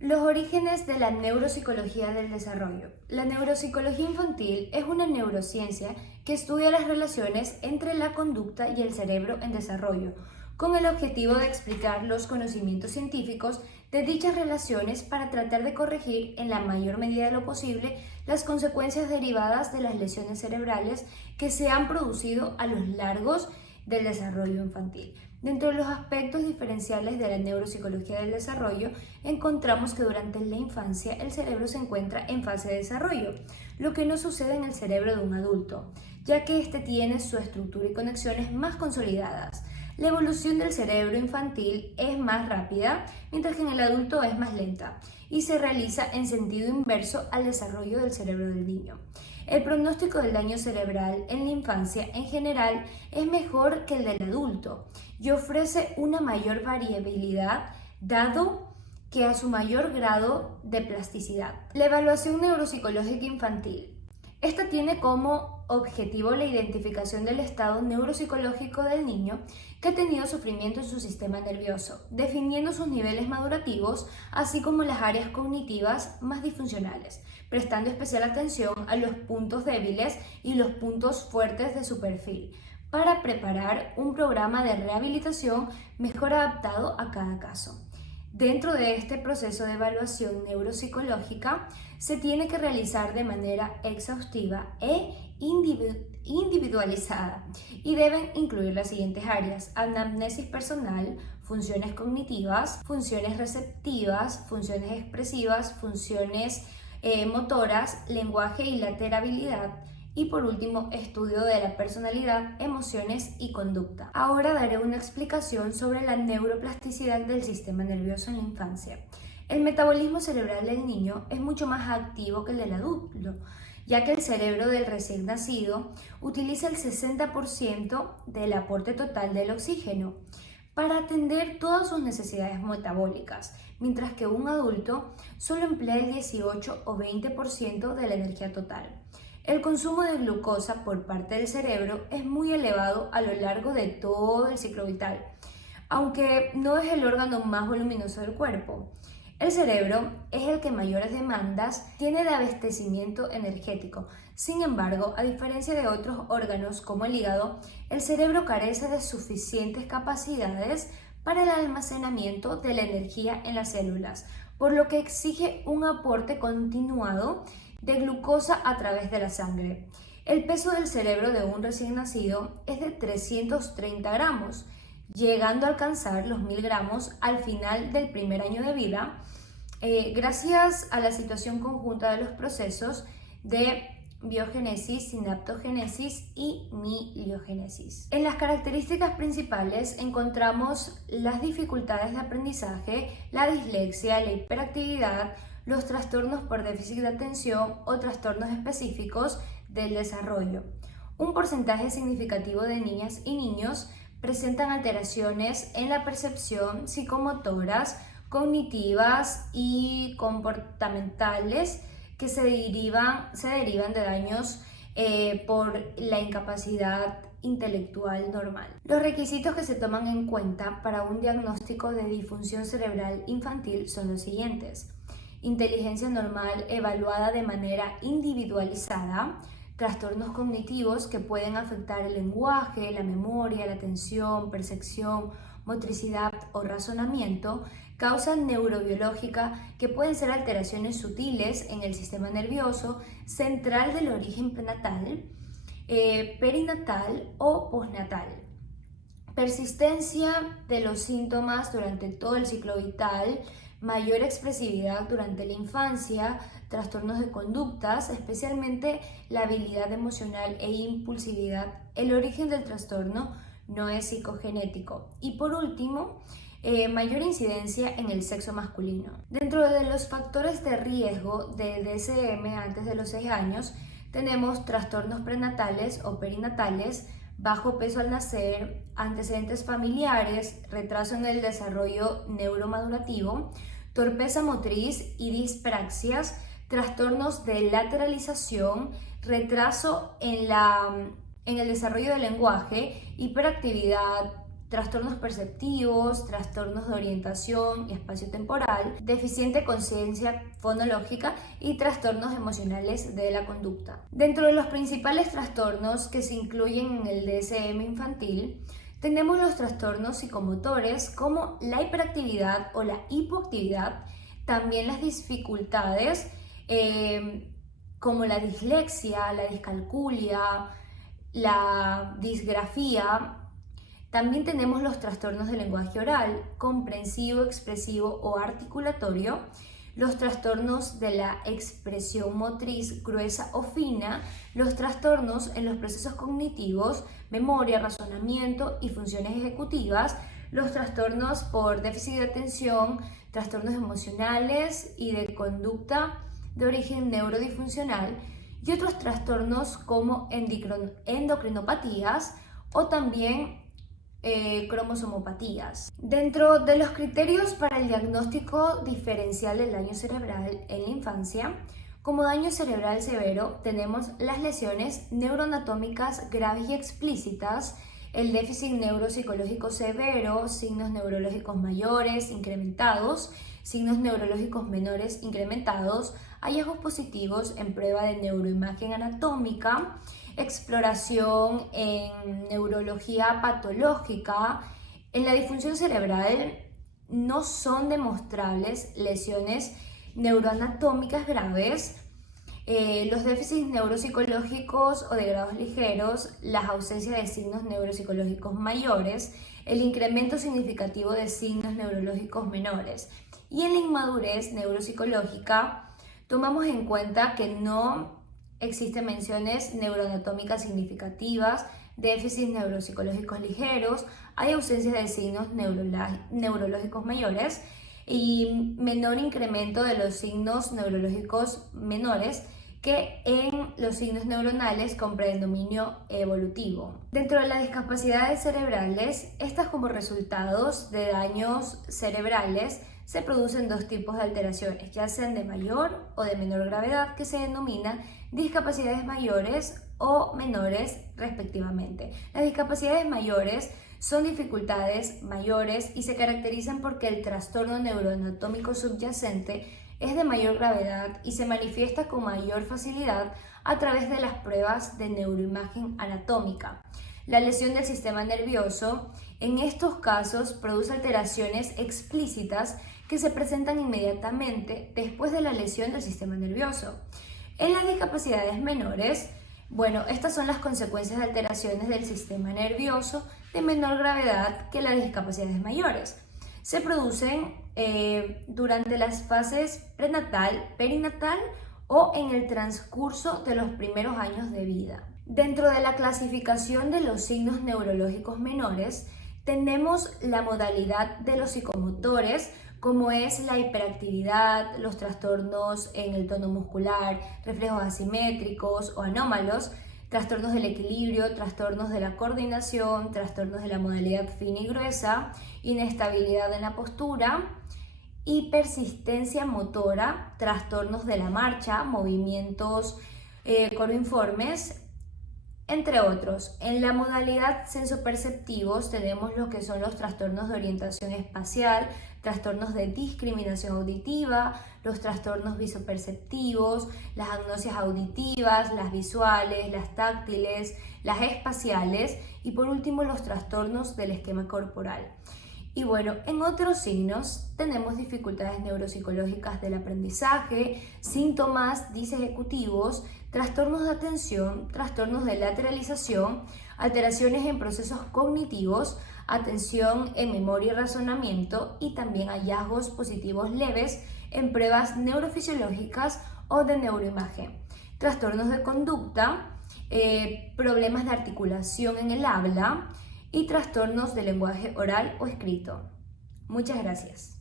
Los orígenes de la neuropsicología del desarrollo. La neuropsicología infantil es una neurociencia que estudia las relaciones entre la conducta y el cerebro en desarrollo, con el objetivo de explicar los conocimientos científicos de dichas relaciones para tratar de corregir en la mayor medida de lo posible las consecuencias derivadas de las lesiones cerebrales que se han producido a lo largo del desarrollo infantil. Dentro de los aspectos diferenciales de la neuropsicología del desarrollo, encontramos que durante la infancia el cerebro se encuentra en fase de desarrollo, lo que no sucede en el cerebro de un adulto, ya que éste tiene su estructura y conexiones más consolidadas. La evolución del cerebro infantil es más rápida, mientras que en el adulto es más lenta y se realiza en sentido inverso al desarrollo del cerebro del niño. El pronóstico del daño cerebral en la infancia en general es mejor que el del adulto y ofrece una mayor variabilidad dado que a su mayor grado de plasticidad. La evaluación neuropsicológica infantil. Esta tiene como objetivo la identificación del estado neuropsicológico del niño que ha tenido sufrimiento en su sistema nervioso, definiendo sus niveles madurativos, así como las áreas cognitivas más disfuncionales, prestando especial atención a los puntos débiles y los puntos fuertes de su perfil, para preparar un programa de rehabilitación mejor adaptado a cada caso. Dentro de este proceso de evaluación neuropsicológica se tiene que realizar de manera exhaustiva e individualizada y deben incluir las siguientes áreas: anamnesis personal, funciones cognitivas, funciones receptivas, funciones expresivas, funciones motoras, lenguaje y laterabilidad. Y por último, estudio de la personalidad, emociones y conducta. Ahora daré una explicación sobre la neuroplasticidad del sistema nervioso en la infancia. El metabolismo cerebral del niño es mucho más activo que el del adulto, ya que el cerebro del recién nacido utiliza el 60% del aporte total del oxígeno para atender todas sus necesidades metabólicas, mientras que un adulto solo emplea el 18 o 20% de la energía total. El consumo de glucosa por parte del cerebro es muy elevado a lo largo de todo el ciclo vital, aunque no es el órgano más voluminoso del cuerpo. El cerebro es el que mayores demandas tiene de abastecimiento energético. Sin embargo, a diferencia de otros órganos como el hígado, el cerebro carece de suficientes capacidades para el almacenamiento de la energía en las células, por lo que exige un aporte continuado de glucosa a través de la sangre. El peso del cerebro de un recién nacido es de 330 gramos, llegando a alcanzar los 1000 gramos al final del primer año de vida, gracias a la situación conjunta de los procesos de biogénesis, sinaptogénesis y miliogénesis. En las características principales encontramos las dificultades de aprendizaje, la dislexia, la hiperactividad, los trastornos por déficit de atención o trastornos específicos del desarrollo. Un porcentaje significativo de niñas y niños presentan alteraciones en la percepción psicomotoras, cognitivas y comportamentales que se derivan de daños por la incapacidad intelectual normal. Los requisitos que se toman en cuenta para un diagnóstico de disfunción cerebral infantil son los siguientes: inteligencia normal evaluada de manera individualizada, trastornos cognitivos que pueden afectar el lenguaje, la memoria, la atención, percepción, motricidad o razonamiento, causa neurobiológica que pueden ser alteraciones sutiles en el sistema nervioso central del origen prenatal, perinatal o postnatal. Persistencia de los síntomas durante todo el ciclo vital, mayor expresividad durante la infancia, trastornos de conductas, especialmente la habilidad emocional e impulsividad. El origen del trastorno no es psicogenético. Y por último, mayor incidencia en el sexo masculino. Dentro de los factores de riesgo del DSM antes de los 6 años, tenemos trastornos prenatales o perinatales, bajo peso al nacer, antecedentes familiares, retraso en el desarrollo neuromadurativo, torpeza motriz y dispraxias, trastornos de lateralización, retraso en el desarrollo del lenguaje, hiperactividad, trastornos perceptivos, trastornos de orientación y espacio-temporal, deficiente conciencia fonológica y trastornos emocionales de la conducta. Dentro de los principales trastornos que se incluyen en el DSM infantil, tenemos los trastornos psicomotores como la hiperactividad o la hipoactividad, también las dificultades como la dislexia, la discalculia, la disgrafía. También tenemos los trastornos del lenguaje oral, comprensivo, expresivo o articulatorio, los trastornos de la expresión motriz gruesa o fina, los trastornos en los procesos cognitivos, memoria, razonamiento y funciones ejecutivas, los trastornos por déficit de atención, trastornos emocionales y de conducta de origen neurodisfuncional y otros trastornos como endocrinopatías o también cromosomopatías. Dentro de los criterios para el diagnóstico diferencial del daño cerebral en la infancia, como daño cerebral severo tenemos las lesiones neuroanatómicas graves y explícitas, el déficit neuropsicológico severo, signos neurológicos mayores incrementados, signos neurológicos menores incrementados, hallazgos positivos en prueba de neuroimagen anatómica, exploración en neurología patológica. En la disfunción cerebral no son demostrables lesiones neuroanatómicas graves, los déficits neuropsicológicos o de grados ligeros, las ausencias de signos neuropsicológicos mayores, el incremento significativo de signos neurológicos menores. Y en la inmadurez neuropsicológica tomamos en cuenta que no existen menciones neuroanatómicas significativas, déficits neuropsicológicos ligeros, hay ausencia de signos neurológicos mayores y menor incremento de los signos neurológicos menores que en los signos neuronales con predominio evolutivo. Dentro de las discapacidades cerebrales, estas como resultados de daños cerebrales se producen dos tipos de alteraciones, ya sean de mayor o de menor gravedad, que se denominan discapacidades mayores o menores respectivamente. Las discapacidades mayores son dificultades mayores y se caracterizan porque el trastorno neuroanatómico subyacente es de mayor gravedad y se manifiesta con mayor facilidad a través de las pruebas de neuroimagen anatómica. La lesión del sistema nervioso en estos casos produce alteraciones explícitas que se presentan inmediatamente después de la lesión del sistema nervioso. En las discapacidades menores, estas son las consecuencias de alteraciones del sistema nervioso de menor gravedad que las discapacidades mayores. Se producen durante las fases prenatal, perinatal o en el transcurso de los primeros años de vida. Dentro de la clasificación de los signos neurológicos menores, tenemos la modalidad de los psicomotores, como es la hiperactividad, los trastornos en el tono muscular, reflejos asimétricos o anómalos, trastornos del equilibrio, trastornos de la coordinación, trastornos de la modalidad fina y gruesa, inestabilidad en la postura, hipersistencia motora, trastornos de la marcha, movimientos coroinformes, entre otros. En la modalidad sensoperceptivos tenemos lo que son los trastornos de orientación espacial, trastornos de discriminación auditiva, los trastornos visoperceptivos, las agnosias auditivas, las visuales, las táctiles, las espaciales y por último los trastornos del esquema corporal. Y en otros signos tenemos dificultades neuropsicológicas del aprendizaje, síntomas disejecutivos, trastornos de atención, trastornos de lateralización, alteraciones en procesos cognitivos, atención en memoria y razonamiento y también hallazgos positivos leves en pruebas neurofisiológicas o de neuroimagen, trastornos de conducta, problemas de articulación en el habla y trastornos de lenguaje oral o escrito. Muchas gracias.